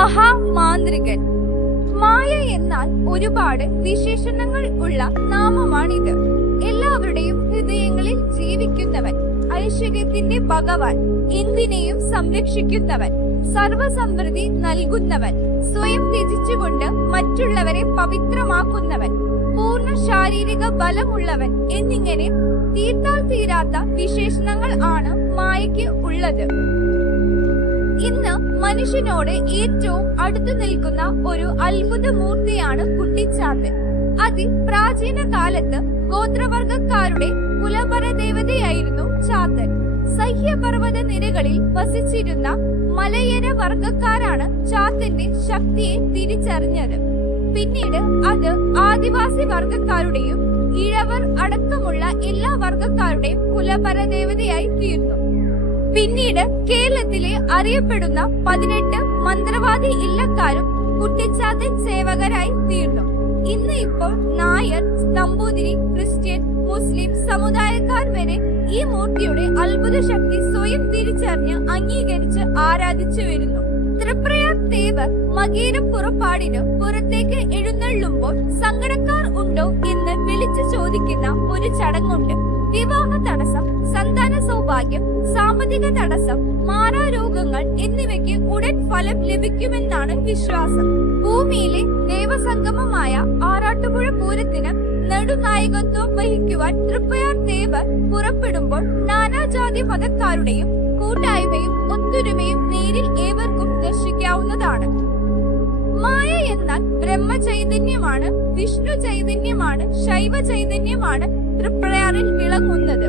മഹാമാന്ത്രികൻ. മായ എന്നാൽ ഒരുപാട് വിശേഷണങ്ങൾ ഉള്ള നാമമാണിത്. എല്ലാവരുടെയും ഹൃദയങ്ങളിൽ ജീവിക്കുന്നവൻ ഐശ്വര്യത്തിന്റെ ഭഗവാൻ എന്തിനേയും സംരക്ഷിക്കുന്നവൻ സർവസമൃദ്ധി നൽകുന്നവൻ സ്വയം ത്യജിച്ചുകൊണ്ട് മറ്റുള്ളവരെ പവിത്രമാക്കുന്നവൻ പൂർണ ശാരീരിക ബലമുള്ളവൻ എന്നിങ്ങനെ തീർത്താൽ തീരാത്ത വിശേഷണങ്ങൾ മനുഷ്യനോട് ഏറ്റവും അടുത്തു നിൽക്കുന്ന ഒരു അത്ഭുത മൂർത്തിയാണ് കുട്ടിച്ചാത്തൻ അതി പ്രാചീന കാലത്ത് ഗോത്രവർഗക്കാരുടെ കുലപര ദേവതയായിരുന്നു ചാത്തൻ. സഹ്യപർവത നിരകളിൽ വസിച്ചിരുന്ന മലയര വർഗക്കാരാണ് ചാത്തന്റെ ശക്തിയെ തിരിച്ചറിഞ്ഞത്. പിന്നീട് അത് ആദിവാസി വർഗക്കാരുടെയും ഇഴവർ അടക്കമുള്ള എല്ലാ വർഗക്കാരുടെയും കുലപര ദേവതയായി തീർന്നു. പിന്നീട് കേരളത്തിലെ അറിയപ്പെടുന്ന പതിനെട്ട് മന്ത്രവാദി ഇല്ലക്കാരും കുട്ടിച്ചാത്തൻ സേവകരായി തീർന്നു ഇന്ന് ഇപ്പോൾ നായർ നമ്പൂതിരി ക്രിസ്ത്യൻ മുസ്ലിം സമുദായക്കാർ വരെ ഈ മൂർത്തിയുടെ അത്ഭുത ശക്തി സ്വയം തിരിച്ചറിഞ്ഞ് അംഗീകരിച്ച് ആരാധിച്ചു വരുന്നു. തൃപ്രയാർ തേവർ മകേരം പുറപ്പാടിന് പുറത്തേക്ക് എഴുന്നള്ളുമ്പോൾ സങ്കടക്കാർ ഉണ്ടോ എന്ന് വിളിച്ചു ചോദിക്കുന്ന ഒരു ചടങ്ങുണ്ട്. സൗഭാഗ്യം സാമ്പത്തിക തടസ്സം മാറാരോഗങ്ങൾ എന്നിവയ്ക്ക് ഉടൻ ഫലം ലഭിക്കുമെന്നാണ് വിശ്വാസം. ഭൂമിയിലെ ദേവസംഗമമായ ആറാട്ടുപുഴ പൂരത്തിന് നെടുനായകത്വം വഹിക്കുവാൻ തൃപ്പയാർ ദേവർ പുറപ്പെടുമ്പോൾ നാനാജാതി മതക്കാരുടെയും കൂട്ടായ്മയും ഒത്തൊരുമയും നേരിൽ ഏവർക്കും ദർശിക്കാവുന്നതാണ്. മായ എന്നാൽ ബ്രഹ്മ ചൈതന്യമാണ് വിഷ്ണു ചൈതന്യമാണ് ശൈവ ചൈതന്യമാണ് തൃപ്രയാറിൽ വിളങ്ങുന്നത്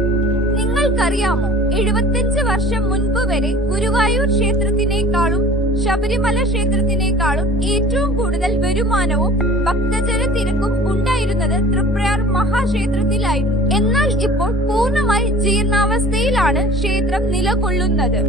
നിങ്ങൾക്കറിയാമോ എഴുപത്തിയഞ്ച് വർഷം മുൻപ് വരെ ഗുരുവായൂർ ക്ഷേത്രത്തിനേക്കാളും ശബരിമല ക്ഷേത്രത്തിനേക്കാളും ഏറ്റവും കൂടുതൽ വരുമാനവും ഭക്തജന തിരക്കും ഉണ്ടായിരുന്നത് തൃപ്രയാർ മഹാക്ഷേത്രത്തിലായിരുന്നു. എന്നാൽ ഇപ്പോൾ പൂർണമായി ജീർണാവസ്ഥയിലാണ് ക്ഷേത്രം നിലകൊള്ളുന്നത്.